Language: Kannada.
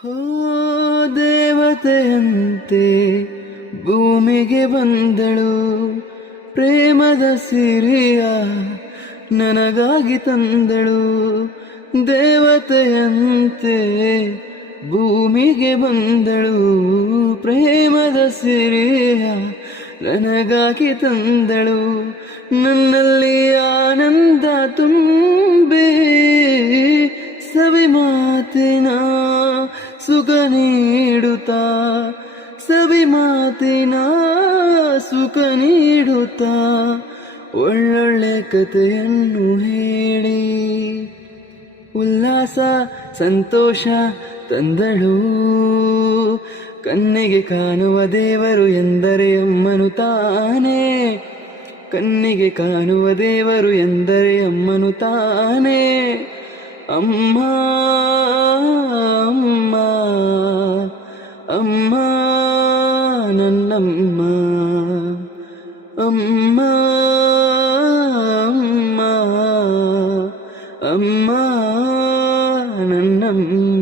ಹೋ ದೇವತೆಯಂತೆ ಭೂಮಿಗೆ ಬಂದಳು, ಪ್ರೇಮದ ಸಿರಿಯ ನನಗಾಗಿ ತಂದಳು. ದೇವತೆಯಂತೆ ಭೂಮಿಗೆ ಬಂದಳು, ಪ್ರೇಮದ ಸಿರಿಯ ನನಗಾಗಿ ತಂದಳು. ನನ್ನಲ್ಲಿ ಆನಂದ ತುಂಬಿ ಸವಿ ಮಾತಿನ ಸುಖ ನೀಡುತ್ತಾ, ಸವಿ ಮಾತಿನ ಸುಖ ನೀಡುತ್ತಾ ಒಳ್ಳೊಳ್ಳೆ ಕಥೆಯನ್ನು ಹೇಳಿ ಉಲ್ಲಾಸ ಸಂತೋಷ ತಂದಳು. ಕಣ್ಣಿಗೆ ಕಾಣುವ ದೇವರು ಎಂದರೆ ಅಮ್ಮನು ತಾನೇ, ಕಣ್ಣಿಗೆ ಕಾಣುವ ದೇವರು ಎಂದರೆ ಅಮ್ಮನು ತಾನೇ. ಅಮ್ಮ ಅಮ್ಮ ಅಮ್ಮ ನನ್ನಮ್ಮ, ಅಮ್ಮ ಅಮ್ಮ ಅಮ್ಮ ನನ್ನಮ್ಮ.